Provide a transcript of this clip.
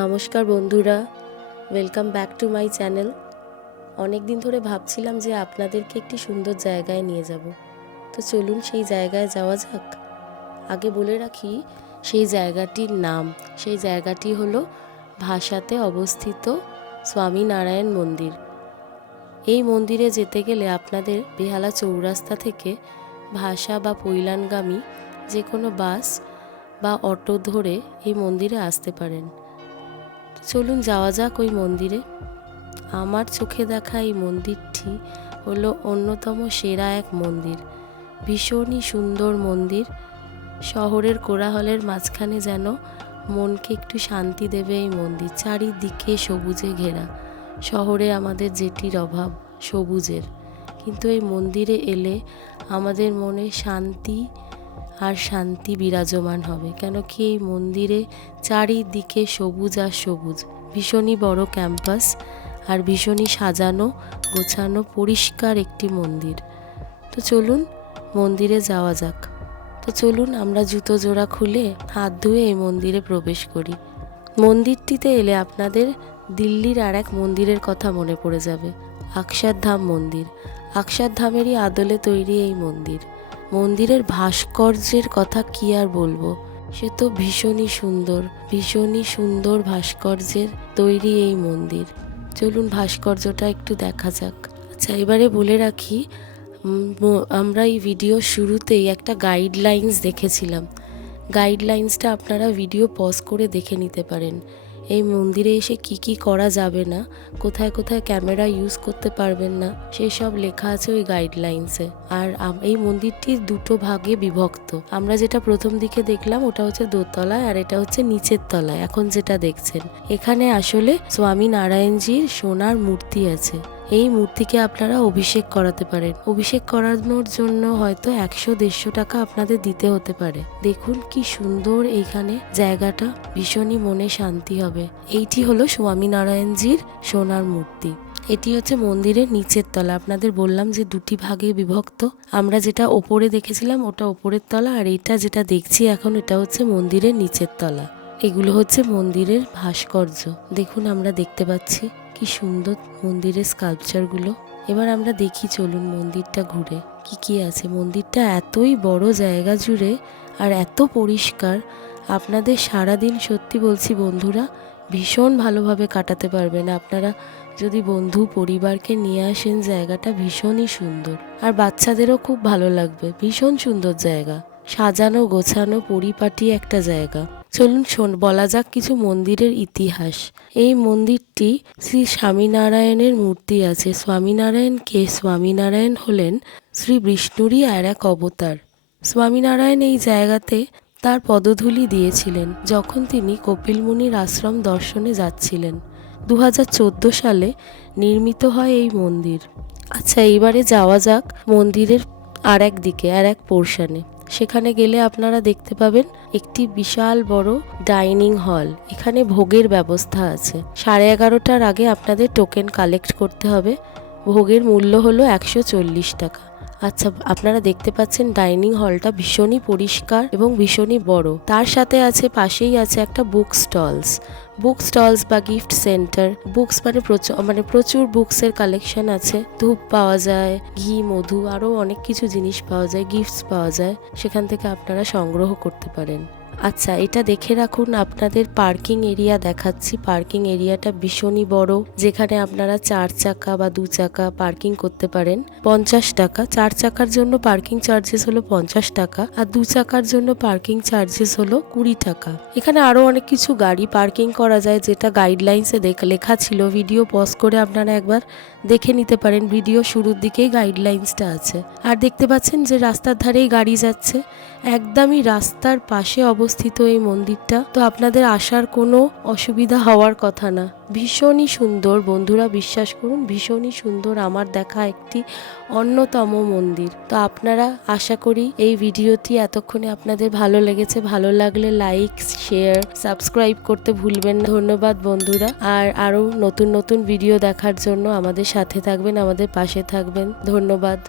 নমস্কার বন্ধুরা, welcome back to my channel. অনেক দিন ধরে ভাবছিলাম যে আপনাদেরকে একটি সুন্দর জায়গায় নিয়ে যাব, তো চলুন সেই জায়গায় যাওয়া যাক। আগে বলে রাখি সেই জায়গাটির নাম। সেই জায়গাটি হলো ভাষাতে অবস্থিত স্বামীনারায়ণ মন্দির। এই মন্দিরে যেতে গেলে আপনাদের বেহালা চৌরাস্তা থেকে ভাষা বা পৈলানগামী যে কোনো বাস বা অটো ধরে এই মন্দিরে আসতে পারেন। চলুন যাওয়া যাক ওই মন্দিরে। আমার চোখে দেখা এই মন্দিরটি হলো অন্যতম সেরা এক মন্দির। ভীষণই সুন্দর মন্দির। শহরের কোলাহলের মাঝখানে যেন মনকে একটু শান্তি দেবে এই মন্দির। চারিদিকে সবুজে ঘেরা। শহরে আমাদের যেটির অভাব সবুজের, কিন্তু এই মন্দিরে এলে আমাদের মনে শান্তি আর শান্তি বিরাজমান হবে। কেন কি এই মন্দিরে চারিদিকে সবুজ আর সবুজ। ভীষণই বড় ক্যাম্পাস আর ভীষণই সাজানো গোছানো পরিষ্কার একটি মন্দির। তো চলুন মন্দিরে যাওয়া যাক। তো চলুন আমরা জুতো জোড়া খুলে হাত ধুয়ে এই মন্দিরে প্রবেশ করি। মন্দিরটিতে এলে আপনাদের দিল্লির আর এক মন্দিরের কথা মনে পড়ে যাবে, অক্ষরধাম মন্দির। অক্ষরধামেরই আদলে তৈরি এই মন্দির। মন্দিরের ভাস্কর্যের কথা কি আর বলবো, সে তো ভীষণই সুন্দর ভাস্কর্যের তৈরি এই মন্দির। চলুন ভাস্কর্যটা একটু দেখা যাক। আচ্ছা, এবারে বলে রাখি, আমরা এই ভিডিও শুরুতেই একটা গাইডলাইন্স দেখেছিলাম। গাইডলাইন্সটা আপনারা ভিডিও পজ করে দেখে নিতে পারেন। এই মন্দিরে এসে কি করা যাবে না, কোথায় কোথায় ক্যামেরা ইউজ করতে পারবেন না, সেই সব লেখা আছে ওই গাইডলাইন্সে। আর এই মন্দিরটি দুটো ভাগে বিভক্ত। আমরা যেটা প্রথম দিকে দেখলাম ওটা হচ্ছে দোতলায়, আর এটা হচ্ছে নিচের তলায় এখন যেটা দেখছেন। এখানে আসলে স্বামীনারায়ণজির সোনার মূর্তি আছে। এই মূর্তিকে আপনারা অভিষেক করাতে পারেন। অভিষেক করানোর জন্য হয়তো 100-150 টাকা আপনাদের দিতে হতে পারে। দেখুন কি সুন্দর এইখানে জায়গাটা, ভীষণই মনে শান্তি হবে। এইটি হলো স্বামীনারায়ণজির সোনার মূর্তি। এটি হচ্ছে মন্দিরের নিচের তলা। আপনাদের বললাম যে দুটি ভাগে বিভক্ত। আমরা যেটা ওপরে দেখেছিলাম ওটা ওপরের তলা, আর এইটা যেটা দেখছি এখন এটা হচ্ছে মন্দিরের নিচের তলা। এগুলো হচ্ছে মন্দিরের ভাস্কর্য। দেখুন আমরা দেখতে পাচ্ছি কি সুন্দর মন্দিরের স্কাল্পচারগুলো। এবার আমরা দেখি, চলুন মন্দিরটা ঘুরে কি আছে। মন্দিরটা এতই বড় জায়গা জুড়ে আর এত পরিষ্কার, আপনাদের সারাদিন সত্যি বলছি বন্ধুরা ভীষণ ভালোভাবে কাটাতে পারবেন। আপনারা যদি বন্ধু পরিবারকে নিয়ে আসেন, জায়গাটা ভীষণই সুন্দর আর বাচ্চাদেরও খুব ভালো লাগবে। ভীষণ সুন্দর জায়গা, সাজানো গোছানো পরিপাটি একটা জায়গা। চলুন বলা যাক কিছু মন্দিরের ইতিহাস। এই মন্দিরটি শ্রী স্বামীনারায়ণের মূর্তি আছে। স্বামীনারায়ণ হলেন শ্রী বিষ্ণুরই আর এক অবতার। স্বামীনারায়ণ এই জায়গাতে তার পদধূলি দিয়েছিলেন যখন তিনি কপিল মুনির আশ্রম দর্শনে যাচ্ছিলেন। 2014 সালে নির্মিত হয় এই মন্দির। আচ্ছা, এইবারে যাওয়া যাক মন্দিরের আর এক দিকে, আর এক পোর্শনে। সেখানে গেলে আপনারা দেখতে পাবেন একটি বিশাল বড় ডাইনিং হল। এখানে ভোগের ব্যবস্থা আছে। 11:30টার আগে আপনাদের টোকেন কালেক্ট করতে হবে। ভোগের মূল্য হলো 140 টাকা। আচ্ছা, আপনারা দেখতে পাচ্ছেন ডাইনিং হলটা ভীষণই পরিষ্কার এবং ভীষণই বড়। তার সাথে পাশেই আছে একটা বুক স্টলস বা গিফট সেন্টার। বুকস প্রচুর বুকসের কালেকশন আছে। ধূপ পাওয়া যায়, ঘি, মধু, আরও অনেক কিছু জিনিস পাওয়া যায়, গিফটস পাওয়া যায়। সেখান থেকে আপনারা সংগ্রহ করতে পারেন। আচ্ছা, এটা দেখে রাখুন, আপনাদের পার্কিং এরিয়া দেখাচ্ছি। পার্কিং এরিয়াটা ভীষণই বড়, যেখানে আপনারা 4 চাকা বা 2 চাকা পার্কিং করতে পারেন 50 টাকা। 4 চাকার জন্য পার্কিং চার্জেস হলো 50 টাকা, আর 2 চাকার জন্য পার্কিং চার্জেস হলো 20 টাকা। এখানে আরও অনেক কিছু গাড়ি পার্কিং করা যায়, যেটা গাইডলাইন্সে লেখা ছিল। ভিডিও পজ করে আপনারা একবার দেখে নিতে পারেন। ভিডিও শুরুর দিকেই গাইডলাইন্সটা আছে। আর দেখতে পাচ্ছেন যে রাস্তার ধারেই গাড়ি যাচ্ছে, একদমই রাস্তার পাশে অবস্থিত এই মন্দিরটা। তো আপনাদের আসার কোনো অসুবিধা হওয়ার কথা না। ভীষণই সুন্দর বন্ধুরা, বিশ্বাস করুন ভীষণই সুন্দর। আমার দেখা একটি অন্যতম মন্দির। তো আপনারা, আশা করি এই ভিডিওটি এতক্ষণে আপনাদের ভালো লেগেছে। ভালো লাগলে লাইক, শেয়ার, সাবস্ক্রাইব করতে ভুলবেন না। ধন্যবাদ বন্ধুরা। আর আরও নতুন ভিডিও দেখার জন্য আমাদের সাথে থাকবেন, আমাদের পাশে থাকবেন। ধন্যবাদ।